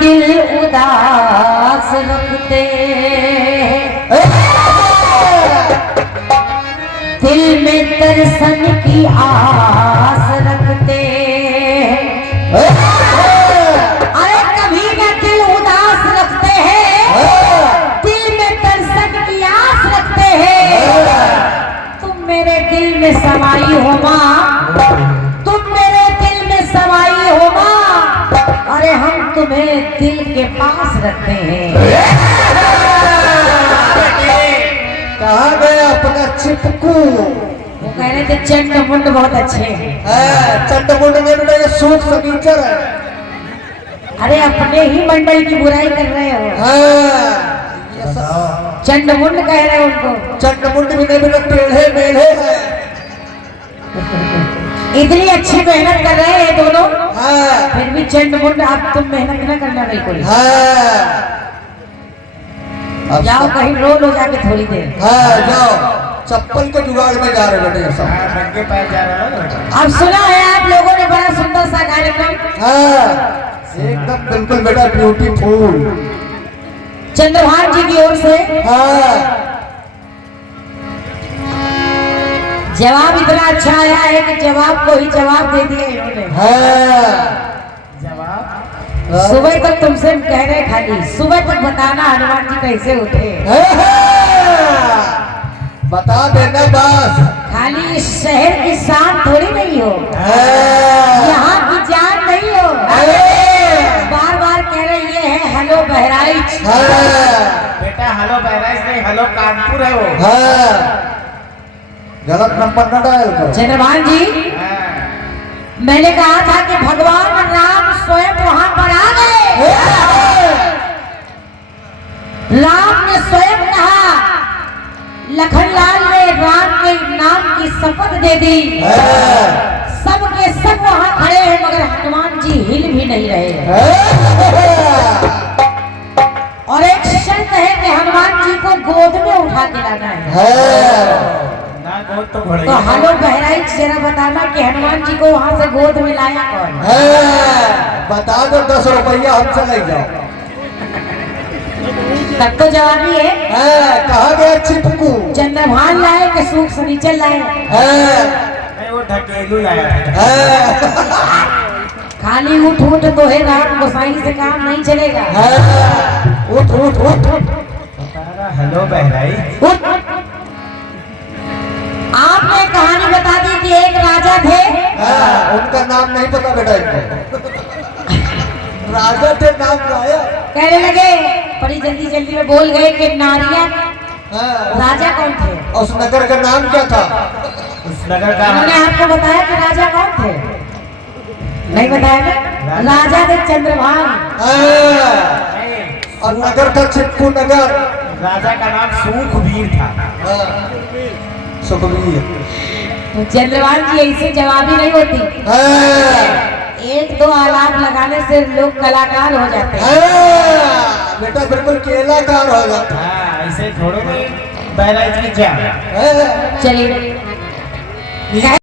दिल उदास रखते, दिल में दर्शन की आस रखते। अरे कभी ना दिल उदास रखते हैं, दिल में दर्शन की आस रखते हैं। तुम मेरे दिल में समाई हो माँ, तुम मेरे दिल में समाई हो माँ। अरे हम तुम्हें दिल के पास रखते हैं। कहाँ गया अपना चिपकू? वो कह रहे थे चंड मुंड बहुत अच्छे हैं। चंडमुंड में बेटा ये सूख सनीचर है। अरे अपने ही मंडल की बुराई कर रहे हो। चंड मुंड कह रहे हो उनको। चंडमुंड भी नहीं बेटा, टेढ़े मेढ़े है। इतनी अच्छी मेहनत कर रहे हैं दोनों, फिर भी चंड मुंड। अब तुम मेहनत न करना बिल्कुल। जाओ कहीं रो लो जाके थोड़ी देर। जाओ, चप्पल के जुगाड़ में जा रहे बेटे सब। रंगे पैर जा रहा है। अब सुना है आप लोगों ने बड़ा सुंदर सा कार्यक्रम। एकदम बिल्कुल बेटा ब्यूटीफुल। चंद्रभान जी की ओर से जवाब इतना अच्छा आया है कि जवाब को ही जवाब दे दिया इन्होंने। जवाब सुबह तक तुमसे कह रहे खाली सुबह तक बताना हनुमान जी कैसे उठे। बता देना बस। खाली इस शहर की शान थोड़ी नहीं हो, यहाँ की जान नहीं हो। बार बार कह रहे ये है हेलो बहराइच। बेटा हेलो बहराइच नहीं, हेलो कानपुर है वो। गलत नंबर न डायल करो। चंद्रभान जी, मैंने कहा था कि भगवान राम स्वयं वहां पर आ गए। राम ने स्वयं कहा, लखनलाल ने राम के नाम की शपथ दे दी। सब के सब वहां खड़े हैं मगर हनुमान जी हिल भी नहीं रहे। और एक शर्त है कि हनुमान जी को गोद में उठा के लाना है। तो हेलो बहराइच जरा बताना कि हनुमान जी को वहां से गोद में लाया कौन? बता दो 10 रुपया हम चले जाओ। तब तो जवाब ही है। कहाँ गया चिपकू? चंद्रभान लाए कि सूख सनीचर लाए? वो ढकेलू लाया। खाली उठ उठ तो है राम गोसाई से काम नहीं चलेगा। उठ उठ उठ। हेलो बहराइच। उठ। आपने कहानी बता दी कि एक राजा थे। उनका नाम नहीं पता बेटा इनको। राजा थे, नाम लाया। कहने लगे बड़ी जल्दी जल्दी में बोल गए कि नारिया। राजा कौन थे? उस नगर का नाम क्या था? उस नगर का उन्होंने आपको बताया कि राजा कौन थे? नहीं बताया ना? राजा थे चंद्रभान। और नगर था चिपकू नगर। राजा का नाम सुखवीर था। सुखवीर। तो चंद्रभान जी ऐसे जवाबी नहीं होती। एक दो आलाप लगाने से लोग कलाकार हो जाते हैं। बेटा बिल्कुल केलाकार हो जाता है। ऐसे थोड़े बहराइच की जा। चलिए